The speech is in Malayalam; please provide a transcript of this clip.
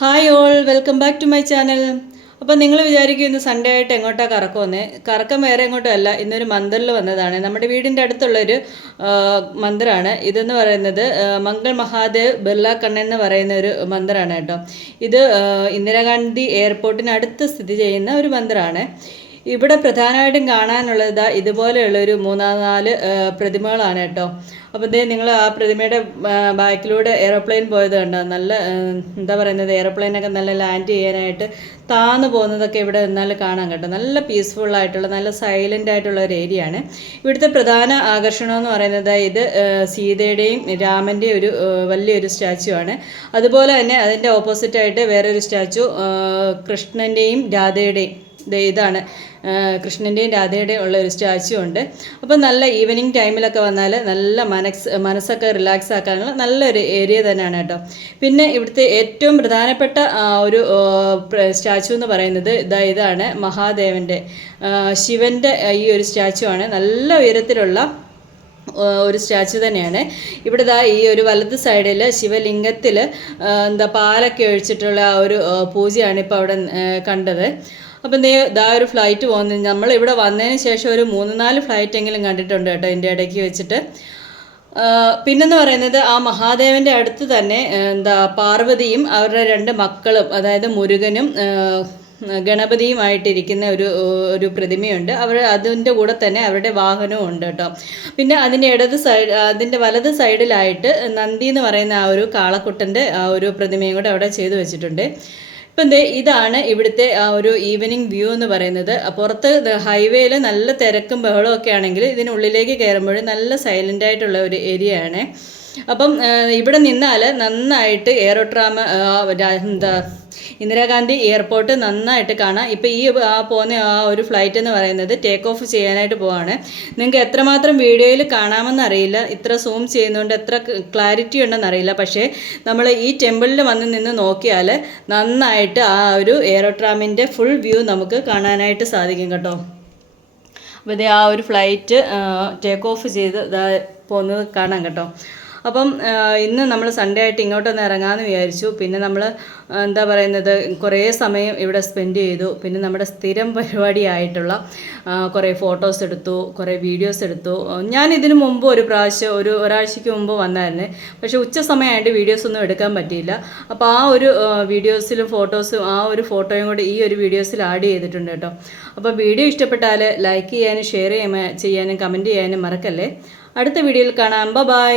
Hi all, welcome back to my channel. അപ്പോൾ നിങ്ങൾ വിചാരിക്കും ഇന്ന് സൺഡേ ആയിട്ട് എങ്ങോട്ടാണ് കറക്കമെന്ന്. കറക്കം വേറെ എങ്ങോട്ടും അല്ല, ഇന്നൊരു മന്ദിറിൽ വന്നതാണ്. നമ്മുടെ വീടിൻ്റെ അടുത്തുള്ളൊരു മന്ദിറാണ് ഇതെന്ന് പറയുന്നത്. മംഗൾ മഹാദേവ് ബിർള കണ്ണൻ എന്ന് പറയുന്ന ഒരു മന്ദിറാണ് കേട്ടോ. ഇത് ഇന്ദിരാഗാന്ധി എയർപോർട്ടിനടുത്ത് സ്ഥിതി ചെയ്യുന്ന ഒരു മന്ദിറാണ്. ഇവിടെ പ്രധാനമായിട്ടും കാണാനുള്ളത് ഇതുപോലെയുള്ളൊരു 3-4 പ്രതിമകളാണ് കേട്ടോ. അപ്പോൾ നിങ്ങൾ ആ പ്രതിമയുടെ ബാക്കിലൂടെ എയറോപ്ലെയിൻ പോയത് കണ്ടോ. നല്ല എന്താ പറയുന്നത്, എയറോപ്ലെയിനൊക്കെ നല്ല ലാൻഡ് ചെയ്യാനായിട്ട് താന്നു പോകുന്നതൊക്കെ ഇവിടെ നിന്നാൽ കാണാൻ കേട്ടോ. നല്ല പീസ്ഫുള്ളായിട്ടുള്ള നല്ല സൈലൻ്റ് ആയിട്ടുള്ള ഒരു ഏരിയ ആണ്. ഇവിടുത്തെ പ്രധാന ആകർഷണം എന്ന് പറയുന്നത് ഇത് സീതയുടെയും രാമൻ്റെയും ഒരു വലിയൊരു സ്റ്റാച്ചു ആണ്. അതുപോലെ തന്നെ അതിൻ്റെ ഓപ്പോസിറ്റായിട്ട് വേറൊരു സ്റ്റാച്ചു കൃഷ്ണൻ്റെയും രാധയുടെയും, ഇതാണ് കൃഷ്ണൻ്റെയും രാധയുടെയും ഉള്ള ഒരു സ്റ്റാച്ചു ഉണ്ട്. അപ്പോൾ നല്ല ഈവനിങ് ടൈമിലൊക്കെ വന്നാൽ നല്ല മനസ്സൊക്കെ റിലാക്സ് ആക്കാനുള്ള നല്ലൊരു ഏരിയ തന്നെയാണ് കേട്ടോ. പിന്നെ ഇവിടുത്തെ ഏറ്റവും പ്രധാനപ്പെട്ട ഒരു സ്റ്റാച്ചു എന്ന് പറയുന്നത് ഇതാണ് മഹാദേവൻ്റെ, ശിവൻ്റെ ഈ ഒരു സ്റ്റാച്ചു ആണ്. നല്ല ഉയരത്തിലുള്ള ഒരു സ്റ്റാച്ചു തന്നെയാണ്. ഇവിടെ ഈ ഒരു വലത് സൈഡിൽ ശിവലിംഗത്തിൽ പാലൊക്കെ ഒഴിച്ചിട്ടുള്ള ആ ഒരു പൂജയാണ് ഇപ്പോൾ അവിടെ കണ്ടത്. അപ്പം ഒരു ഫ്ലൈറ്റ് പോകുന്നത്, നമ്മൾ ഇവിടെ വന്നതിന് ശേഷം ഒരു 3-4 ഫ്ലൈറ്റെങ്കിലും കണ്ടിട്ടുണ്ട് കേട്ടോ ഇതിൻ്റെ ഇടയ്ക്ക് വെച്ചിട്ട്. പിന്നെന്ന് പറയുന്നത് ആ മഹാദേവൻ്റെ അടുത്ത് തന്നെ പാർവതിയും അവരുടെ 2 മക്കളും, അതായത് മുരുകനും ഗണപതിയുമായിട്ടിരിക്കുന്ന ഒരു പ്രതിമയുണ്ട്. അതിൻ്റെ കൂടെ തന്നെ അവരുടെ വാഹനവും ഉണ്ട് കേട്ടോ. പിന്നെ അതിൻ്റെ വലത് സൈഡിലായിട്ട് നന്ദി എന്ന് പറയുന്ന ആ ഒരു കാളക്കുട്ടൻ്റെ ആ ഒരു പ്രതിമയും കൂടെ അവിടെ ചെയ്തു വെച്ചിട്ടുണ്ട്. ഇപ്പം ഇതാണ് ഇവിടുത്തെ ആ ഒരു ഈവനിങ് വ്യൂ എന്ന് പറയുന്നത്. പുറത്ത് ഹൈവേയിൽ നല്ല തിരക്കും ബഹളവും ഒക്കെ ആണെങ്കിൽ ഇതിനുള്ളിലേക്ക് കയറുമ്പോൾ നല്ല സൈലൻ്റ് ആയിട്ടുള്ള ഒരു ഏരിയ ആണ്. അപ്പം ഇവിടെ നിന്നാൽ നന്നായിട്ട് ഇന്ദിരാഗാന്ധി എയർപോർട്ട് നന്നായിട്ട് കാണാം. ഇപ്പം ഈ പോകുന്ന ആ ഒരു ഫ്ലൈറ്റ് എന്ന് പറയുന്നത് ടേക്ക് ഓഫ് ചെയ്യാനായിട്ട് പോവാണ്. നിങ്ങൾക്ക് എത്രമാത്രം വീഡിയോയിൽ കാണാമെന്നറിയില്ല, ഇത്ര സൂം ചെയ്യുന്നതുകൊണ്ട് എത്ര ക്ലാരിറ്റി ഉണ്ടെന്നറിയില്ല. പക്ഷേ നമ്മൾ ഈ ടെമ്പിളിൽ വന്ന് നിന്ന് നോക്കിയാൽ നന്നായിട്ട് ആ ഒരു എയറോട്രാമിൻ്റെ ഫുൾ വ്യൂ നമുക്ക് കാണാനായിട്ട് സാധിക്കും കേട്ടോ. അപ്പോൾ ആ ഒരു ഫ്ലൈറ്റ് ടേക്ക് ഓഫ് ചെയ്ത് പോകുന്നത് കാണാം കേട്ടോ. അപ്പം ഇന്ന് നമ്മൾ സൺഡേ ആയിട്ട് ഇങ്ങോട്ടൊന്ന് ഇറങ്ങാമെന്ന് വിചാരിച്ചു. പിന്നെ നമ്മൾ കുറേ സമയം ഇവിടെ സ്പെൻഡ് ചെയ്തു. പിന്നെ നമ്മുടെ സ്ഥിരം പരിപാടിയായിട്ടുള്ള കുറേ ഫോട്ടോസ് എടുത്തു, കുറേ വീഡിയോസ് എടുത്തു. ഞാൻ ഇതിനു മുമ്പ് ഒരു പ്രാവശ്യം ഒരാഴ്ചയ്ക്ക് മുമ്പ് വന്നായിരുന്നു. പക്ഷേ ഉച്ച സമയമായിട്ട് വീഡിയോസൊന്നും എടുക്കാൻ പറ്റിയില്ല. അപ്പോൾ ആ ഒരു വീഡിയോസിലും ഫോട്ടോസും ആ ഒരു ഫോട്ടോയും കൂടി ഈ ഒരു വീഡിയോസിൽ ആഡ് ചെയ്തിട്ടുണ്ട് കേട്ടോ. അപ്പോൾ വീഡിയോ ഇഷ്ടപ്പെട്ടാൽ ലൈക്ക് ചെയ്യാനും ഷെയർ ചെയ്യാനും കമൻറ്റ് ചെയ്യാനും മറക്കല്ലേ. അടുത്ത വീഡിയോയിൽ കാണാം. ബൈ.